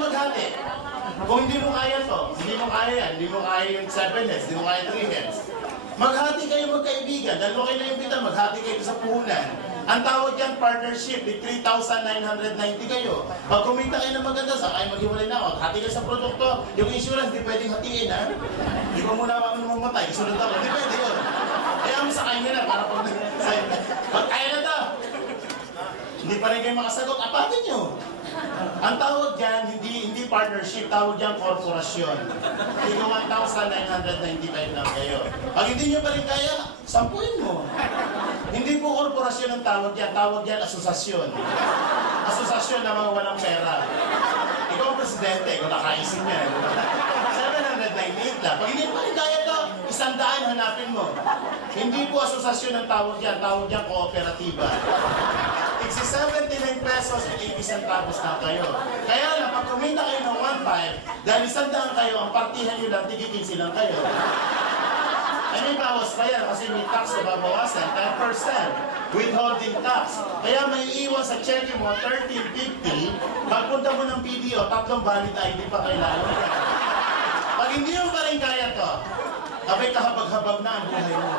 maghati. Kung hindi mo kaya to, hindi mo kaya yan, hindi mo kaya yung 7 heads, hindi mo kaya 3 heads. Maghati kayo magkaibigan, dalawa kayo na imbitan, maghati kayo sa puhunan. Ang tawag yan, partnership, 3,990 kayo. Pag kumita kayo ng maganda, sa kayo maghiwalay na ako, hati kayo sa produkto. Yung insurance, di pwedeng hatiin, ha? Di ko muna mamatay, sunod ako, di pwede yun. Kaya mo sa kayo nila, para pag kaya na to. Hindi pa rin kayo makasagot, apatin nyo. Ang tawag dyan, hindi partnership, tawag dyan korporasyon. Ito 1,995 lang kayo. Pag hindi nyo pa rin kaya, sampuin mo. Hindi po korporasyon ang tawag dyan asosasyon. Asosasyon na mga walang pera. Ikaw ang presidente, ikaw nakaisip niya. 798 lang. Pag hindi pa rin kaya ito, 100 hanapin mo. Hindi po asosasyon ang tawag dyan kooperatiba. Tigsi 79 pesos at 80 centavos na kayo. Kaya lang, pag kumita kayo ng 1.5, dahil 100 kayo, ang partihan nyo lang, tigigin silang kayo. Ay may bawas pa yan kasi may tax na babawasan, 10%. Withholding tax. Kaya may iwan sa cheque mo, 1350. Pagpunta mo ng PDO, 3 valid ID pa kailangan. Pag hindi mo pa rin kaya to, abay kahabag-habag na ang buhay mo.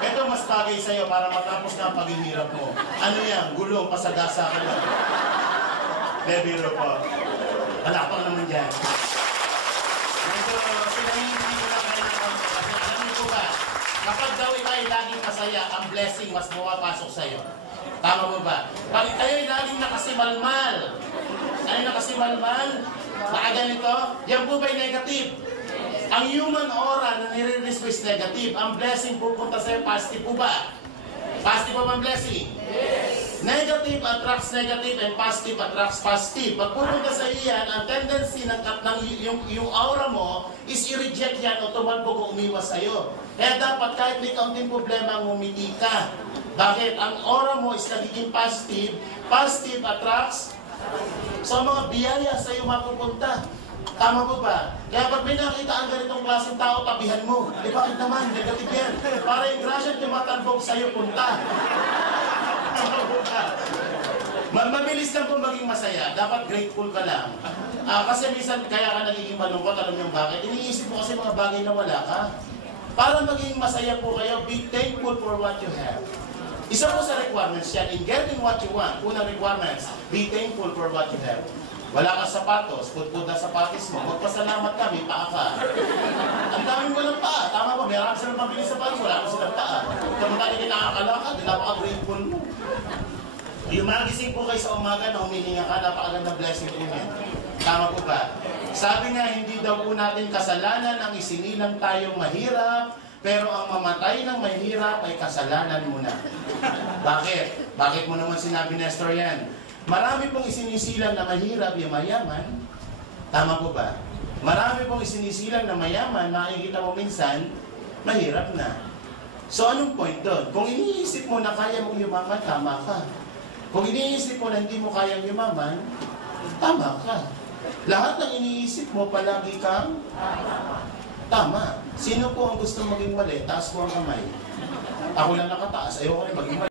Ito mas bagay sa'yo para matapos na ang paghihirap mo. Ano yan? Gulong, pasagasa ka lang. Bebiro po. Wala pa naman dyan. Medyo sinahindi ko lang kayo ng konti. Kasi alam niyo po ba, kapag daw ikaw'y laging masaya, ang blessing mas mawapasok sa'yo. Tama mo ba? Pag ikaw'y laging nakasimalmal, ano nakasimalmal? Nakaganito, yan po ba'y negative? Ang human aura na nire-release is negative. Ang blessing pupunta sa'yo, positive po ba? Positive po ba ang blessing? Yes! Negative attracts negative and positive attracts positive. Pag pupunta sa iyan, ang tendency ng yung aura mo is i-reject yan o tumalbog o umiwas sa'yo. Kaya dapat kahit may kaunting problema, ngumiti ka. Bakit? Ang aura mo is nagiging positive. Positive attracts. So mga biyaya sa'yo mapupunta. Tama po ba? Kaya pag may nakita ang ganitong klaseng tao, tabihan mo. Eh bakit naman? Negative yan. Para yung grasya tumatalbog sa'yo punta. Tama po ba? Mabilis lang po maging masaya. Dapat grateful ka lang. Kasi minsan kaya ka nagiging malungkot. Alam niyo bakit? Iniisip mo kasi mga bagay na wala ka. Para maging masaya po kayo, be thankful for what you have. Isa po sa requirements yan. In getting what you want, unang requirements, be thankful for what you have. Wala kang sapatos, putput na sapatos mo, magpasalamat ka, may paa ka. Ang daming walang paa, tama ba? Meron silang mabili sa sapatos, wala kang silang paa. Kamukha din nakakalakad, napaka-grateful mo. Lumagising po kayo sa umaga na humihinga ka, napakaganda blessing po yan. Tama po ba? Sabi nga, hindi daw po natin kasalanan ang isinilang tayong mahirap, pero ang mamatay ng mahirap ay kasalanan mo na. Bakit? Bakit mo naman sinabi, Nestor, yan? Marami pong isinisilang na mahirap yung mayaman. Tama po ba? Marami pong isinisilang na mayaman, makikita mo minsan, mahirap na. So anong point doon? Kung iniisip mo na kaya mong yumaman, tama ka. Kung iniisip mo na hindi mo kayang yumaman, tama ka. Lahat ng iniisip mo, palagi kang tama. Sino po ang gusto maging mali? Taas po ang kamay. Ako lang nakataas. Ayoko rin maging mali.